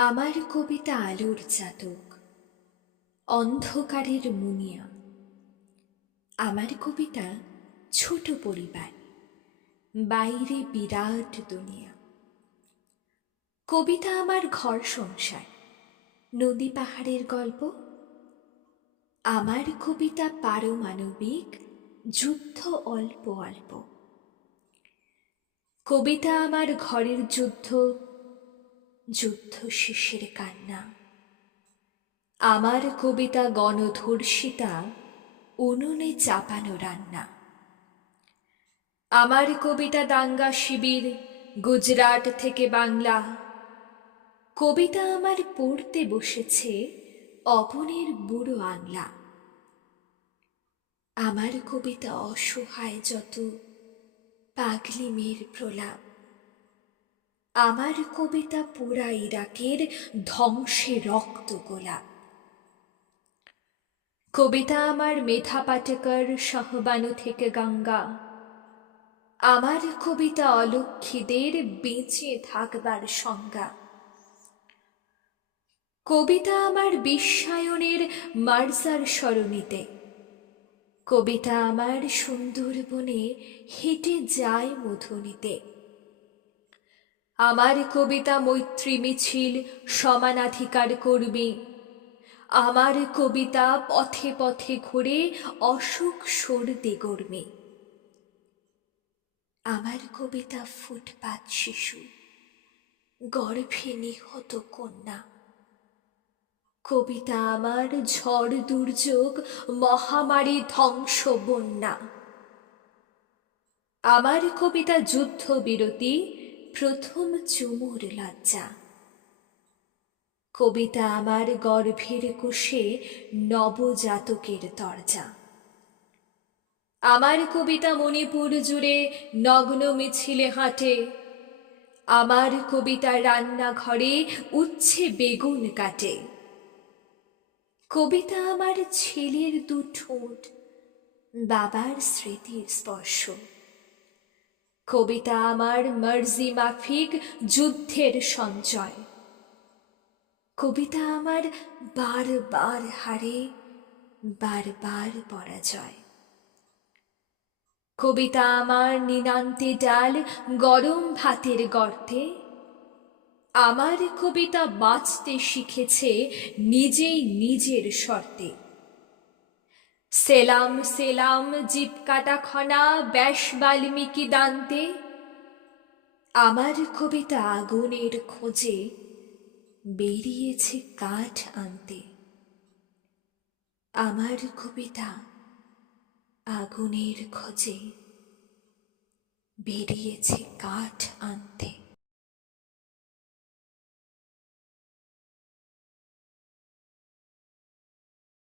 আমার কবিতা আলোর চাতক অন্ধকারের মুনিয়া। আমার কবিতা ছোট পরিবার, বাইরে বিরাট দুনিয়া। কবিতা আমার ঘর সংসার, নদী পাহাড়ের গল্প। আমার কবিতা পারমাণবিক, যুদ্ধ অল্প অল্প। কবিতা আমার ঘরের যুদ্ধ যুদ্ধ শেষের কান্না। আমার কবিতা গণধর্ষিতা উনুনে চাপানো রান্না। আমার কবিতা দাঙ্গা শিবির, গুজরাট থেকে বাংলা। কবিতা আমার পড়তে বসেছে অপনের বুড়ো আংলা। আমার কবিতা অসহায় যত পাগলি মেয়ের প্রলাপ। আমার কবিতা পুরা ইরাকের ধ্বংসে রক্ত গোলাপ। কবিতা আমার মেধা পাটেকর সহবানু থেকে গঙ্গা। আমার কবিতা অলক্ষীদের বেঁচে থাকবার সংজ্ঞা। কবিতা আমার বিশ্বায়নের মার্জার সরণিতে। কবিতা আমার সুন্দরবনে হেঁটে যায় মধুনিতে। আমার কবিতা মৈত্রী মিছিল, সমানাধিকার কর্মী। আমার কবিতা পথে পথে ঘুরে অসুখ সরতে কর্মী আমার কবিতা ফুটপাত শিশু, গর্ভে নিহত কন্যা। কবিতা আমার ঝড় দুর্যোগ, মহামারী ধ্বংস বন্যা। আমার কবিতা যুদ্ধ বিরতি প্রথম চুমুর লজ্জা। কবিতা আমার গর্ভের কোষে নবজাতকের দরজা। আমার কবিতা মণিপুর জুড়ে নগ্ন মিছিলে হাঁটে। আমার কবিতা রান্নাঘরে উচ্ছে বেগুন কাটে। কবিতা আমার ছেলের দু ঠোঁট, বাবার স্মৃতির স্পর্শ। কবিতা আমার মর্জি মাফিক যুদ্ধের সঞ্চয়। কবিতা আমার বারবার হারে, বারবার পরাজয়। কবিতা আমার নিনান্তে ডাল গরম ভাতের গর্তে। আমার কবিতা বাঁচতে শিখেছে নিজেই নিজের শর্তে। সেলাম সেলাম জিপ কাটা খনা, ব্যাস বাল্মীকি দান্তে? আমার কবিতা আগুনের খোঁজে বেরিয়েছে কাঠ আনতে। আমার কবিতা আগুনের খোঁজে বেরিয়েছে কাঠ আনতে।